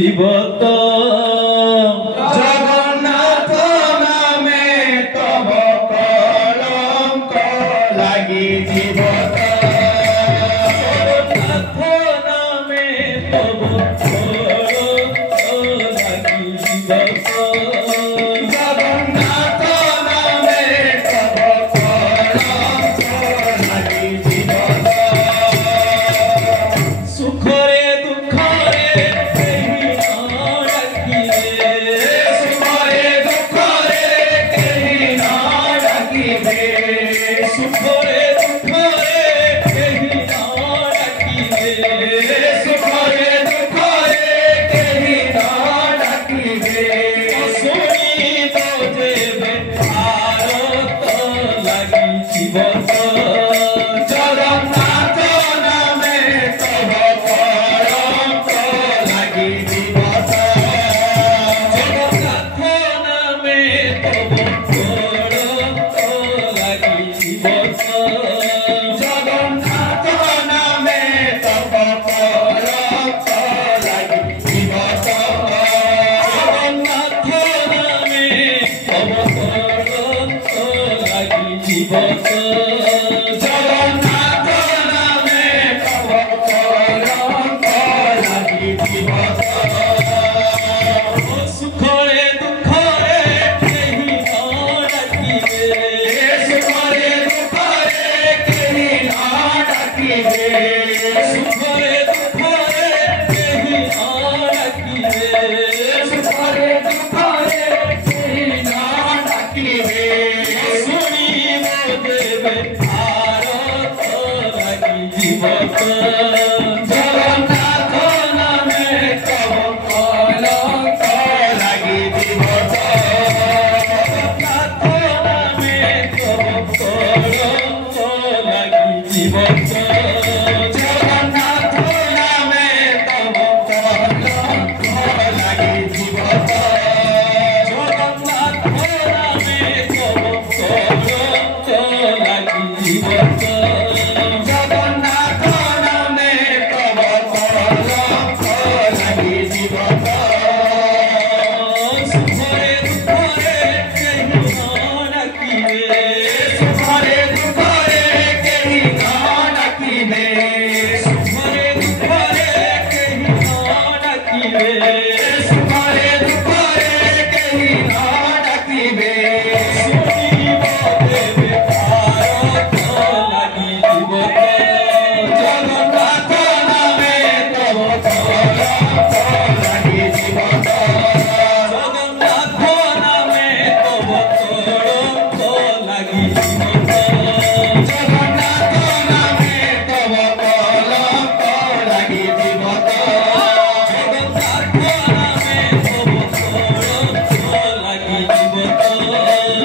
জীবত জগন্নাথ নামে তব কলঙ্ক লাগি জীবত জগন্নাথ নামে তব কলঙ্ক লাগি জীবত জগন্নাথ নামে তব কলঙ্ক লাগি জীবত সুখরে দুঃখরে কেহি না ডাকিবে সুখরে দুঃখরে কেহি না ডাকিবে সুখরে দুঃখরে কেহি না ডাকিবে সুখরে দুঃখরে কেহি না ডাকিবে শুনিব দেবে ভারত লাগি জীবত জগন্নাথ নামে তব কলঙ্ক লাগি জীবত জগন্নাথ নামে তব কলঙ্ক লাগি জীবত জগন্নাথ নামে তব কলঙ্ক লাগি জীবত জগন্নাথ নামে তব কলঙ্ক লাগি জীবত জগন্নাথ নামে তব কলঙ্ক লাগি জীবত সুখরে দুঃখরে কেহি না ডাকিবে সুখরে দুঃখরে কেহি না ডাকিবে সুখরে দুঃখরে কেহি না ডাকিবে সুখরে দুঃখরে কেহি না ডাকিবে শুনিব দেবে ভারত লাগি জীবত জগন্নাথ নামে তব কলঙ্ক লাগি জীবত জগন্নাথ নামে তব কলঙ্ক লাগি জীবত জগন্নাথ নামে তব কলঙ্ক লাগি জীবত জগন্নাথ নামে তব কলঙ্ক লাগি জীবত জগন্নাথ নামে তব কলঙ্ক লাগি জীবত সুখরে দুঃখরে কেহি না ডাকিবে সুখরে দুঃখরে কেহি না ডাকিবে সুখরে দুঃখরে কেহি না ডাকিবে সুখরে দুঃখরে কেহি না ডাকিবে শুনিব দেবে ভারত লাগি জীবত জগন্নাথ নামে তব কলঙ্ক লাগি জীবত জগন্নাথ নামে তব কলঙ্ক লাগি জীবত জগন্নাথ নামে তব কলঙ্ক লাগি জীবত জগন্নাথ নামে তব কলঙ্ক লাগি জীবত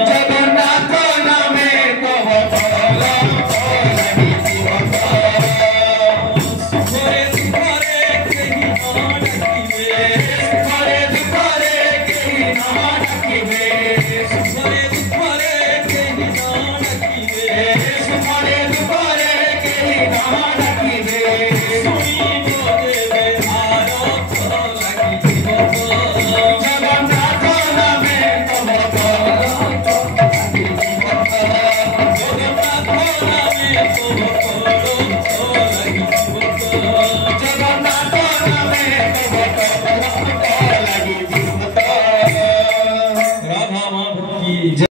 জগন্নাথ নামে তব কলঙ্ক লাগি জীবত সুখরে দুঃখরে কেহি না ডাকিবে সুখরে দুঃখরে কেহি না ডাকিবে সুখরে দুঃখরে কেহি না ডাকিবে সুখরে দুঃখরে কেহি না ডাকিবে শুনিব দেবে ভারত লাগি জীবত জগন্নাথ নামে তব কলঙ্ক লাগি জীবত জগন্নাথ নামে তব কলঙ্ক লাগি জীবত